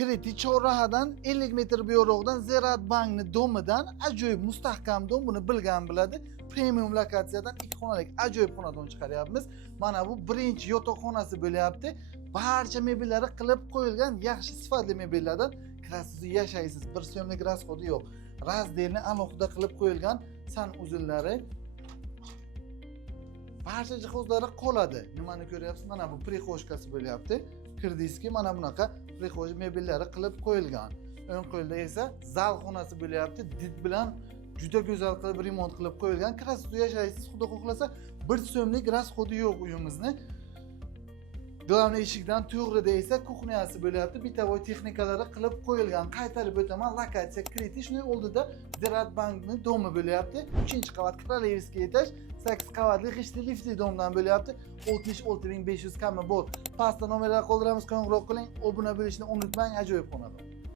Kriti chorrahadan 50 metr buyoqdan Ziraat Bankni domidan ajoyib mustahkam dom, buni bilgan biladi. Premium lokatsiyadan 2 xonalik ajoyib xonadon chiqaryapmiz. Mana bu birinchi yotoqxonasi bo'lyapti. Barcha mebellari qilib qo'yilgan yaxshi sifatli mebellardan kirasiz, yashaysiz. Bir so'mlik rasxodi yo'q. Razdelni alohida qilib qo'yilgan san uzunlari. Barcha jihozlari qoladi. Nimani ko'ryapsiz? Mana bu prixoshkasi bo'lyapti. Kirdingizki, mana bunaqa prixoj mebellari qilib qo'yilgan. O'ng qo'lda esa zal xonasi bo'lyapti. Did bilan juda go'zal qilib remont qilib qo'yilgan. Kirasiz, yashaysiz, xudo xohlasa 1 so'mlik rasxodi yo'q uyimizni. Glавный eshikdan to'g'rida esa kuxnyasi bo'lyapti. Bitovoy texnikalari qilib qo'yilgan. Qaytarib o'taman, lokatsiya Kriti shunday oldida Ziraat Bankni domi bo'lyapti. 3-qavat Kralevskiy etaj, 8 qavatli g'ishtli liftli domdan bo'lyapti. 66500 kami bor. Pastda nomerlar qoldiramiz, qo'ng'iroq qiling, obuna bo'lishni unutmang, ajoyib xonadon.